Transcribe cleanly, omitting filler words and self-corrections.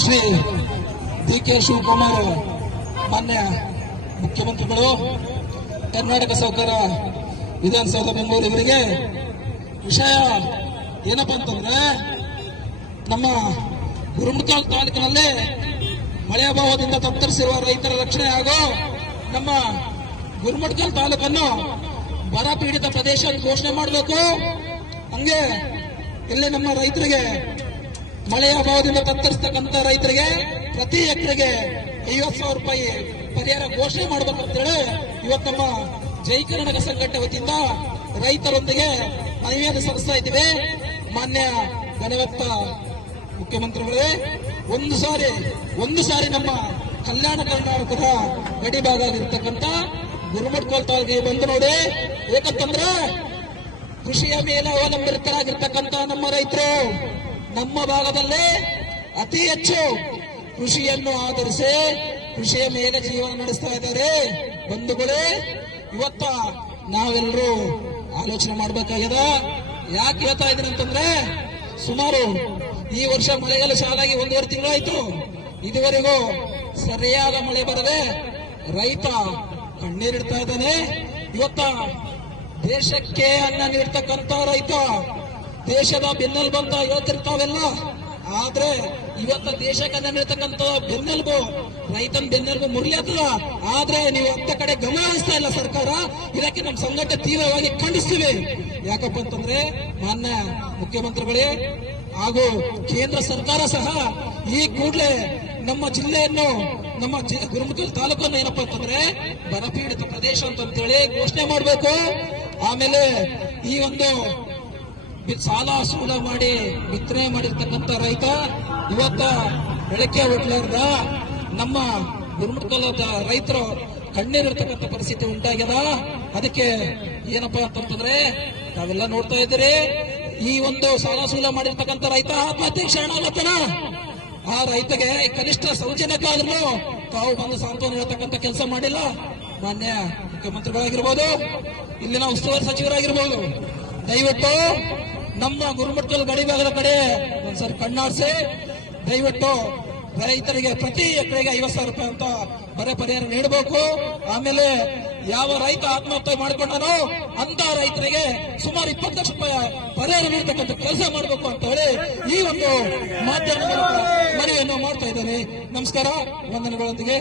Shri D K Shivakumar ಮಾನ್ಯ ಮುಖ್ಯಮಂತ್ರಿಗಳು ಕರ್ನಾಟಕ ಸರ್ಕಾರ ವಿಧಾನಸೌಧ ಬೆಂಗಳೂರು ಇವರಿಗೆ ವಿಷಯ ಏನಪ್ಪಾ ಅಂತಂದ್ರೆ ನಮ್ಮ ಗುರುಮಠಕಲ್ ತಾಲೂಕಿನಲ್ಲಿ ಮಳೆ ಅಭಾವದಿಂದ ತತ್ತರಿಸಿರುವ ರೈತರ ರಕ್ಷಣೆ ಹಾಗೂ ನಮ್ಮ ಗುರುಮಠಕಲ್ ತಾಲೂಕನ್ನು ಬರ ಪೀಡಿತ ಪ್ರದೇಶ ಘೋಷಣೆ ಮಾಡಬೇಕು. ಹಂಗೆ ಇಲ್ಲಿ ನಮ್ಮ ರೈತರಿಗೆ ಮಳೆ ಅಭಾವದಿಂದ ತತ್ತರಿಸತಕ್ಕಂಥ ರೈತರಿಗೆ ಪ್ರತಿ ಎಕರೆಗೆ 50,000 ರೂಪಾಯಿ ಪರಿಹಾರ ಘೋಷಣೆ ಮಾಡಬೇಕಂತೇಳಿ ಇವತ್ತು ನಮ್ಮ ಜೈ ಕರ್ನಾಟಕ ಸಂಘಟನೆ ವತಿಯಿಂದ ರೈತರೊಂದಿಗೆ ಮನವಿಯನ್ನು ಸಲ್ಲಿಸ್ತಾ ಇದ್ದೀವಿ. ಮಾನ್ಯ ಘನವೆತ್ತ ಮುಖ್ಯಮಂತ್ರಿಗಳೇ, ಒಂದು ಸಾರಿ ನಮ್ಮ ಕಲ್ಯಾಣ ಕರ್ನಾಟಕದ ಗಡಿ ಭಾಗ ಆಗಿರ್ತಕ್ಕಂಥ ಗುರುಮಠಕಲ್ ತಾಲೂಕಿಗೆ ಬಂದು ನೋಡಿ. ಏಕಂತಂದ್ರೆ ಕೃಷಿಯ ಮೇಲೆ ಅವಲಂಬಿತರಾಗಿರ್ತಕ್ಕಂಥ ನಮ್ಮ ರೈತರು ನಮ್ಮ ಭಾಗದಲ್ಲಿ ಅತಿ ಹೆಚ್ಚು ಕೃಷಿಯನ್ನು ಆಧರಿಸಿ ಕೃಷಿಯ ಮೇಲೆ ಜೀವನ ನಡೆಸ್ತಾ ಇದ್ದಾರೆ. ಬಂಧುಗಳೇ, ಇವತ್ತ ನಾವೆಲ್ಲರೂ ಆಲೋಚನೆ ಮಾಡಬೇಕಾಗ್ಯದ. ಯಾಕೆ ಹೇಳ್ತಾ ಇದ್ದೀನಿ ಅಂತಂದ್ರೆ, ಸುಮಾರು ಈ ವರ್ಷ ಮಳೆಗಾಲ ಶಾಲಾಗಿ 1.5 ತಿಂಗಳಾಯ್ತು. ಇದುವರೆಗೂ ಸರಿಯಾದ ಮಳೆ ಬರದೆ ರೈತ ಕಣ್ಣೀರಿಡ್ತಾ ಇದ್ದಾನೆ. ಇವತ್ತ ದೇಶಕ್ಕೆ ಅನ್ನ ನೀಡ್ತಕ್ಕಂಥ ರೈತ ದೇಶದ ಬೆನ್ನೆಲುಬು ಅಂತ ಹೇಳ್ತಿರ್ತಾವೆಲ್ಲ. ಆದ್ರೆ ಇವತ್ತ ದೇಶಕ್ಕೆ ಅನ್ನ ನೀಡ್ತಕ್ಕಂಥ ಬೆನ್ನೆಲುಬು ರೈತನ ಬೆನ್ನೆಲುಬು ಮುರಿಯತ್ತಲ್ಲ. ಆದ್ರೆ ನೀವು ಅಂತ ಕಡೆ ಗಮನ ಹರಿಸ್ತಾ ಇಲ್ಲ ಸರ್ಕಾರ. ಇದಕ್ಕೆ ನಮ್ಮ ಸಂಘಟನೆ ತೀವ್ರವಾಗಿ ಖಂಡಿಸ್ತೀವಿ. ಯಾಕಪ್ಪ ಅಂತಂದ್ರೆ ಮಾನ್ಯ ಮುಖ್ಯಮಂತ್ರಿಗಳೇ ಹಾಗೂ ಕೇಂದ್ರ ಸರ್ಕಾರ ಸಹ ಈ ಕೂಡಲೇ ನಮ್ಮ ಜಿಲ್ಲೆಯನ್ನು ನಮ್ಮ ಗುರುಮಠಕಲ್ ತಾಲೂಕನ್ನು ಏನಪ್ಪಾ ಅಂತಂದ್ರೆ ಬರಪೀಡಿತ ಪ್ರದೇಶ ಅಂತೇಳಿ ಘೋಷಣೆ ಮಾಡಬೇಕು. ಆಮೇಲೆ ಈ ಒಂದು ಸಾಲ ಸೂಲ ಮಾಡಿ ಬಿತ್ತನೆ ಮಾಡಿರ್ತಕ್ಕಂಥ ರೈತ ಇವತ್ತ ಬೆಳಕೆ ಹುಡ್ಲಾರ್ದ ನಮ್ಮ ಗುರುಮಠಕಲದ ರೈತರು ಕಣ್ಣೀರಿರ್ತಕ್ಕಂಥ ಪರಿಸ್ಥಿತಿ ಉಂಟಾಗ್ಯದ. ಅದಕ್ಕೆ ಏನಪ್ಪಾ ಅಂತಂದ್ರೆ ತಾವೆಲ್ಲ ನೋಡ್ತಾ ಇದ್ದೀರಿ, ಈ ಒಂದು ಸಾಲ ಸೂಲ ಮಾಡಿರ್ತಕ್ಕಂಥ ರೈತ ಆತ್ಮಹತ್ಯೆ ಶರಣಾಗತ್ತನ. ಆ ರೈತಗೆ ಕನಿಷ್ಠ ಸೌಜನ್ಯಕ್ಕಾದ್ರೂ ತಾವು ಬಂದು ಸಾಂತ್ವನ ಹೇಳ್ತಕ್ಕಂಥ ಕೆಲಸ ಮಾಡಿಲ್ಲ. ಮಾನ್ಯ ಮುಖ್ಯಮಂತ್ರಿಗಳಾಗಿರ್ಬೋದು, ಇಲ್ಲಿನ ಉಸ್ತುವಾರಿ ಸಚಿವರಾಗಿರ್ಬೋದು, ದಯವಿಟ್ಟು ನಮ್ಮ ಗುರುಮಠಕಲ್ ಗಡಿ ಭಾಗದ ಕಡೆ ಒಂದ್ಸರಿ ಕಣ್ಣಾಡಿಸಿ ದಯವಿಟ್ಟು ರೈತರಿಗೆ ಪ್ರತಿ ಎಕರೆಗೆ 50,000 ರೂಪಾಯಿ ಅಂತ ಬರೆ ಪರಿಹಾರ ನೀಡಬೇಕು. ಆಮೇಲೆ ಯಾವ ರೈತ ಆತ್ಮಹತ್ಯೆ ಮಾಡಿಕೊಂಡನೋ ಅಂತ ರೈತರಿಗೆ ಸುಮಾರು 20 ಲಕ್ಷ ರೂಪಾಯಿ ಪರಿಹಾರ ನೀಡತಕ್ಕಂಥ ಕೆಲಸ ಮಾಡಬೇಕು ಅಂತ ಹೇಳಿ ಈ ಒಂದು ಮಾಧ್ಯಮದ ಮೂಲಕ ಮನವಿಯನ್ನು ಮಾಡ್ತಾ ಇದ್ದೇನೆ. ನಮಸ್ಕಾರ, ವಂದನೆಗಳೊಂದಿಗೆ.